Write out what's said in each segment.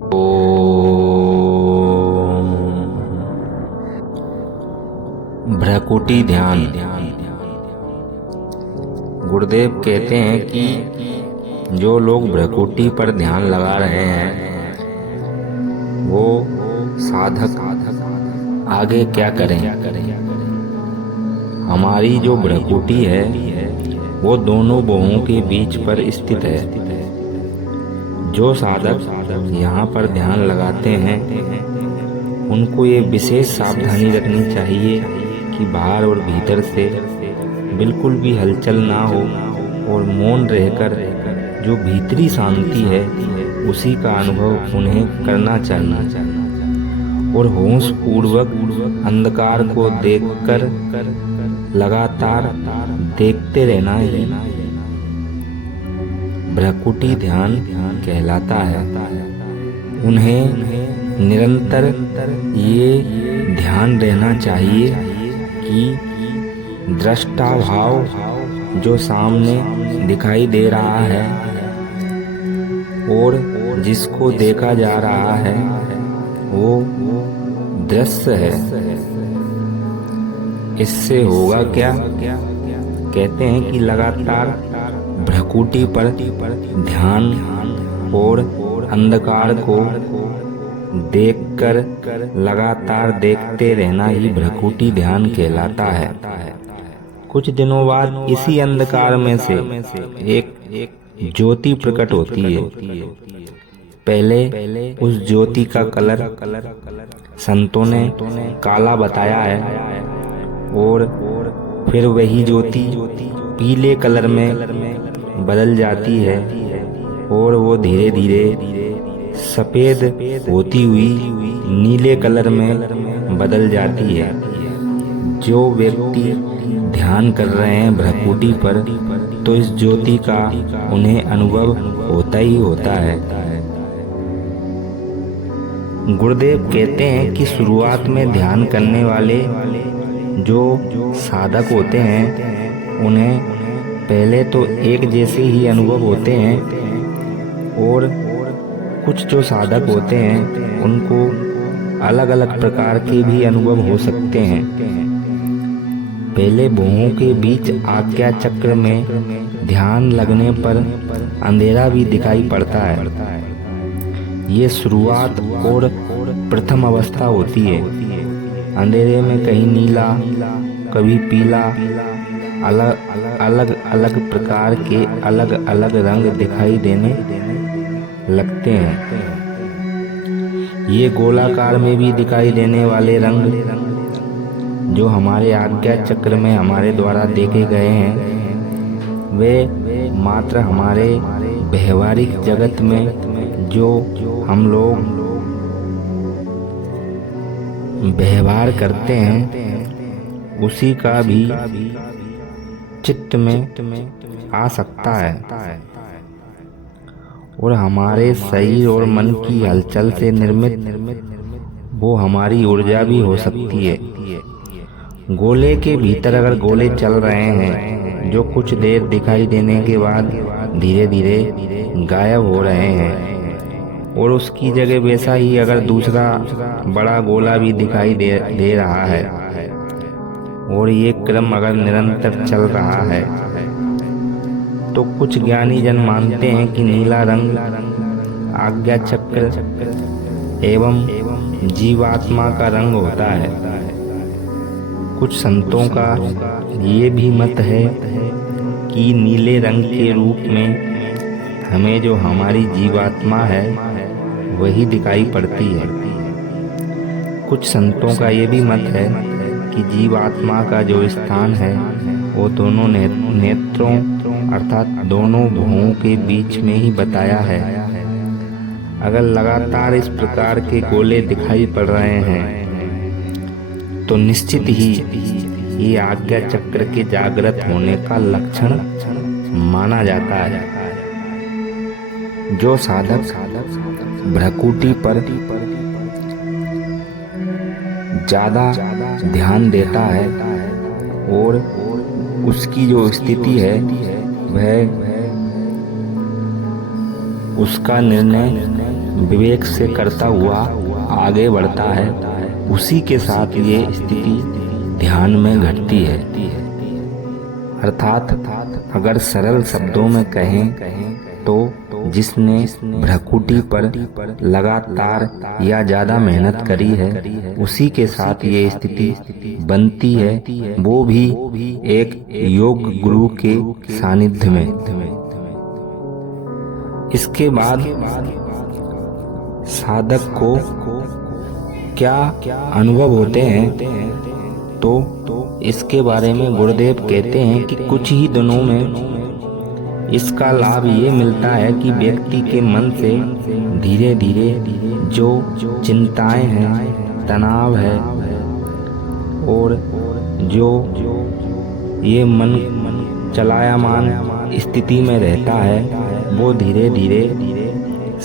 ओम। भ्रकुटी ध्यान। गुरुदेव कहते हैं कि जो लोग भ्रकुटी पर ध्यान लगा रहे हैं वो साधक आगे क्या करें। हमारी जो भ्रकुटी है वो दोनों बाहों के बीच पर स्थित है। जो साधक यहाँ पर ध्यान लगाते हैं उनको ये विशेष सावधानी रखनी चाहिए कि बाहर और भीतर से बिल्कुल भी हलचल ना हो और मौन रहकर जो भीतरी शांति है उसी का अनुभव उन्हें करना चाहिए और होश पूर्वक अंधकार को देखकर लगातार देखते रहना ही भ्रकुटी ध्यान कहलाता है। उन्हें निरंतर ये ध्यान रहना चाहिए कि दृष्टा भाव जो सामने दिखाई दे रहा है और जिसको देखा जा रहा है वो दृश्य है। इससे होगा क्या? कहते हैं कि लगातार भ्रकुटी पर ध्यान और अंधकार को देखकर लगातार देखते रहना ही भ्रकुटी ध्यान कहलाता है। कुछ दिनों बाद इसी अंधकार में से एक ज्योति प्रकट होती है। पहले उस ज्योति का कलर संतों ने काला बताया है और फिर वही ज्योति पीले कलर में बदल जाती है और वो धीरे धीरे सफेद होती हुई नीले कलर में बदल जाती है। जो व्यक्ति ध्यान कर रहे हैं भ्रकुटी पर तो इस ज्योति का उन्हें अनुभव होता ही होता है। गुरुदेव कहते हैं कि शुरुआत में ध्यान करने वाले जो साधक होते हैं उन्हें पहले तो एक जैसे ही अनुभव होते हैं और कुछ जो साधक होते हैं उनको अलग अलग प्रकार के भी अनुभव हो सकते हैं। पहले भुवों के बीच आज्ञा चक्र में ध्यान लगने पर अंधेरा भी दिखाई पड़ता है। ये शुरुआत और प्रथम अवस्था होती है। अंधेरे में कहीं नीला कभी पीला अलग अलग प्रकार के अलग अलग रंग दिखाई देने लगते हैं। ये गोलाकार में भी दिखाई देने वाले रंग जो हमारे आज्ञा चक्र में हमारे द्वारा देखे गए हैं वे मात्र हमारे व्यवहारिक जगत में जो हम लोग व्यवहार करते हैं उसी का भी चित्त में आ सकता है और हमारे शरीर और मन की हलचल से निर्मित वो हमारी ऊर्जा भी हो सकती है। गोले के भीतर अगर गोले चल रहे हैं जो कुछ देर दिखाई देने के बाद धीरे धीरे गायब हो रहे हैं और उसकी जगह वैसा ही अगर दूसरा बड़ा गोला भी दिखाई दे रहा है और ये क्रम अगर निरंतर चल रहा है तो कुछ ज्ञानी जन मानते हैं कि नीला रंग आज्ञा चक्र एवं जीवात्मा का रंग होता है। कुछ संतों का ये भी मत है कि नीले रंग के रूप में हमें जो हमारी जीवात्मा है वही दिखाई पड़ती है। कुछ संतों का ये भी मत है कि जीवात्मा का जो स्थान है वो दोनों नेत्रों अर्थात दोनों भुवों के बीच में ही बताया है। अगर लगातार इस प्रकार के गोले दिखाई पड़ रहे हैं तो निश्चित ही ये आज्ञा चक्र के जागृत होने का लक्षण माना जाता है। जो साधक भ्रकुटी पर ज्यादा ध्यान देता है और उसकी जो स्थिति है वह उसका निर्णय विवेक से करता हुआ आगे बढ़ता है, उसी के साथ ये स्थिति ध्यान में घटती है। अर्थात अगर सरल शब्दों में कहें तो जिसने भ्रकुटी पर लगातार या ज्यादा मेहनत करी है, उसी के साथ ये स्थिति बनती है, वो भी एक योग गुरु के सानिध्य में। इसके बाद साधक को क्या अनुभव होते हैं, तो इसके बारे में गुरुदेव कहते हैं कि कुछ ही दिनों में इसका लाभ ये मिलता है कि व्यक्ति के मन से धीरे धीरे जो चिंताएं हैं, तनाव है और जो ये मन चलायमान स्थिति में रहता है, वो धीरे धीरे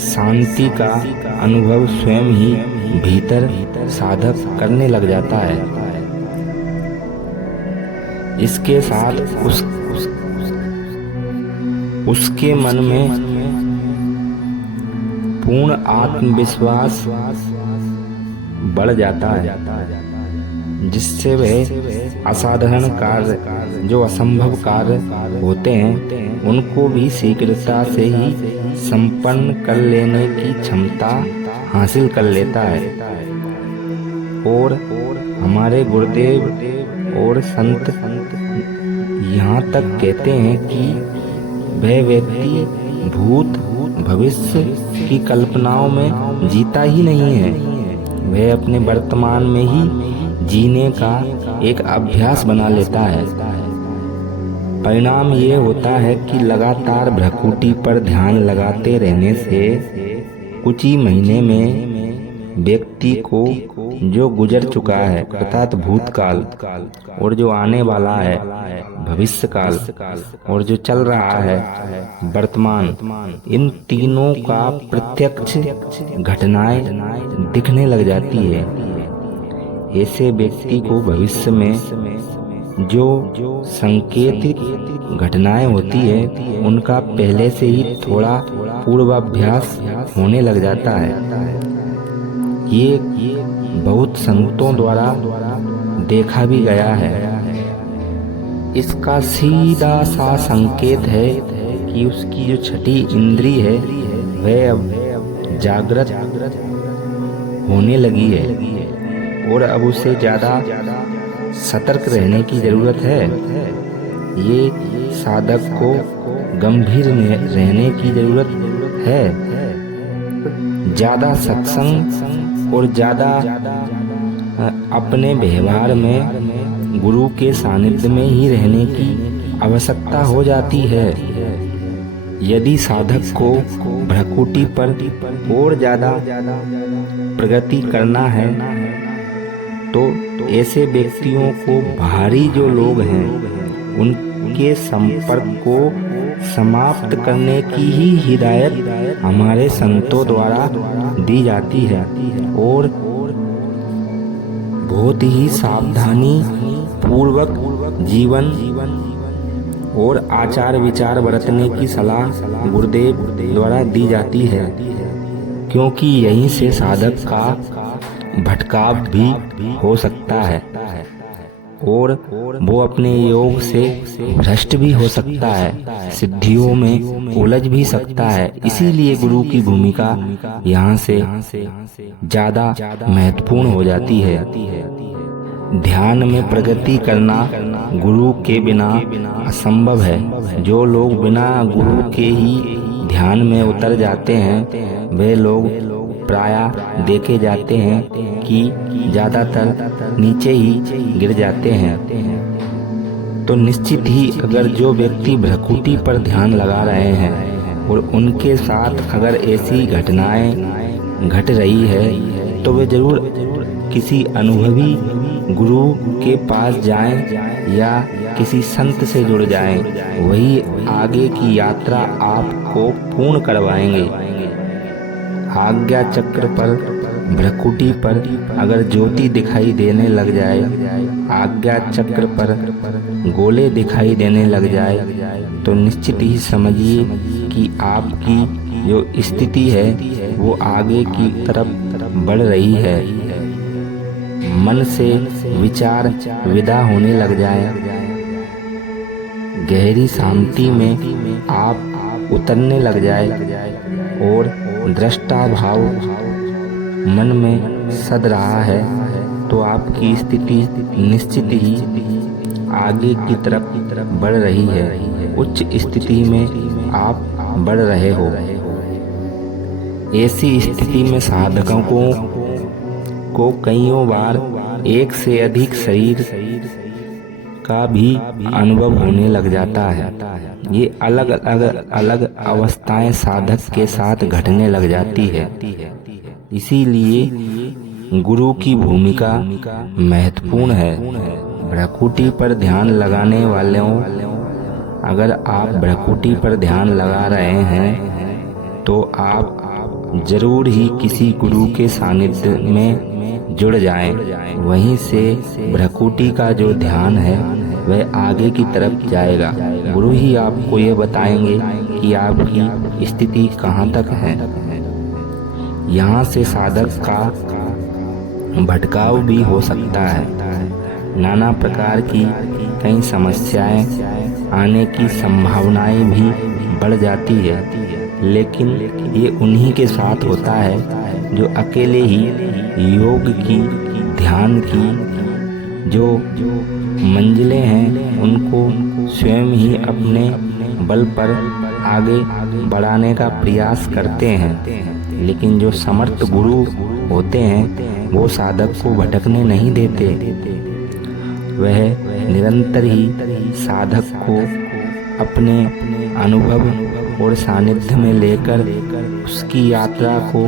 शांति का अनुभव स्वयं ही भीतर साधक करने लग जाता है। इसके साथ उसके मन में पूर्ण आत्मविश्वास बढ़ जाता है, जिससे वह असाधारण कार्य, जो असंभव कार्य होते हैं, उनको भी शीघ्रता से ही संपन्न कर लेने की क्षमता हासिल कर लेता है। और हमारे गुरुदेव और संत यहाँ तक कहते हैं कि वह व्यक्ति भूत भविष्य की कल्पनाओं में जीता ही नहीं है, वह अपने वर्तमान में ही जीने का एक अभ्यास बना लेता है। परिणाम ये होता है कि लगातार भ्रकुटी पर ध्यान लगाते रहने से कुछ ही महीने में व्यक्ति को जो गुजर चुका है, अर्थात भूतकाल, और जो आने वाला है भविष्य काल, और जो चल रहा है वर्तमान, इन तीनों का प्रत्यक्ष घटनाएं दिखने लग जाती है। ऐसे व्यक्ति को भविष्य में जो संकेतिक घटनाएं होती है, उनका पहले से ही थोड़ा पूर्वाभ्यास होने लग जाता है। ये बहुत संतों द्वारा देखा भी गया है। इसका सीधा सा संकेत है कि उसकी जो छठी इंद्री है, वह अब जागृत होने लगी है और अब उसे ज्यादा सतर्क रहने की जरूरत है। ये साधक को गंभीर रहने की जरूरत है। ज्यादा सत्संग और ज्यादा अपने व्यवहार में गुरु के सानिध्य में ही रहने की आवश्यकता हो जाती है। यदि साधक को भ्रकुटी पर और ज्यादा प्रगति करना है, तो ऐसे व्यक्तियों को बाहरी जो लोग हैं, उनके संपर्क को समाप्त करने की ही हिदायत हमारे संतों द्वारा दी जाती है और बहुत ही सावधानी पूर्वक जीवन और आचार विचार बरतने की सलाह गुरुदेव द्वारा दी जाती है, क्योंकि यहीं से साधक का भटकाव भी हो सकता है और वो अपने योग से भ्रष्ट भी हो सकता है, सिद्धियों में उलझ भी सकता है। इसीलिए गुरु की भूमिका यहाँ से ज्यादा महत्वपूर्ण हो जाती है। ध्यान में प्रगति करना गुरु के बिना असंभव है। जो लोग बिना गुरु के ही ध्यान में उतर जाते हैं, वे लोग प्रायः देखे जाते हैं कि ज्यादातर नीचे ही गिर जाते हैं। तो निश्चित ही अगर जो व्यक्ति भ्रकुटी पर ध्यान लगा रहे हैं और उनके साथ अगर ऐसी घटनाएं घट रही है, तो वे जरूर किसी अनुभवी गुरु के पास जाएं या किसी संत से जुड़ जाएं। वही आगे की यात्रा आपको पूर्ण करवाएंगे। आज्ञा चक्र पर भ्रकुटी पर अगर ज्योति दिखाई देने लग जाए, आज्ञा चक्र पर गोले दिखाई देने लग जाए, तो निश्चित ही समझिए कि आपकी जो स्थिति है वो आगे की तरफ बढ़ रही है। मन से विचार विदा होने लग जाए। गहरी शांति में आप उतरने लग जाए और दृष्टा भाव मन में सद रहा है तो आपकी स्थिति निश्चित ही आगे की तरफ बढ़ रही है। उच्च स्थिति में आप बढ़ रहे हो। ऐसी स्थिति में साधकों को कईयों बार एक से अधिक शरीर का भी अनुभव होने लग जाता है। ये अलग अवस्थाएं साधक के साथ घटने लग जाती है। इसीलिए गुरु की भूमिका महत्वपूर्ण है। भ्रकुटी पर ध्यान लगाने वालों, अगर आप भ्रकुटी पर ध्यान लगा रहे हैं तो आप जरूर ही किसी गुरु के सानिध्य में जुड़ जाएं। वहीं से भ्रकुटी का जो ध्यान है वह आगे की तरफ जाएगा। गुरु ही आपको ये बताएंगे कि आपकी स्थिति कहाँ तक है। यहाँ से साधक का भटकाव भी हो सकता है। नाना प्रकार की कई समस्याएं आने की संभावनाएं भी बढ़ जाती है। लेकिन ये उन्हीं के साथ होता है जो अकेले ही योग की, ध्यान की जो मंजिलें हैं उनको स्वयं ही अपने बल पर आगे बढ़ाने का प्रयास करते हैं। लेकिन जो समर्थ गुरु होते हैं वो साधक को भटकने नहीं देते। वह निरंतर ही साधक को अपने अनुभव और सानिध्य में लेकर उसकी यात्रा को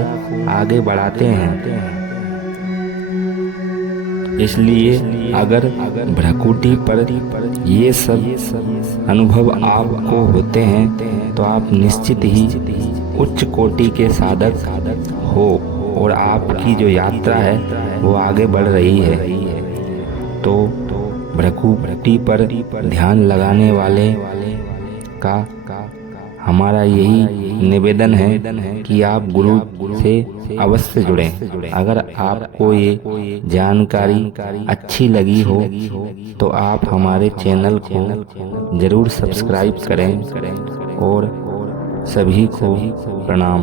आगे बढ़ाते हैं। इसलिए अगर भ्रकुटी पर ये सब अनुभव आपको होते हैं तो आप निश्चित ही उच्च कोटि के साधक हो और आपकी जो यात्रा है वो आगे बढ़ रही है। तो भ्रकुटी पर ध्यान लगाने वाले का हमारा यही निवेदन है कि आप गुरु से अवश्य जुड़ें। अगर आपको ये जानकारी अच्छी लगी हो तो आप हमारे चैनल को जरूर सब्सक्राइब करें और सभी को प्रणाम।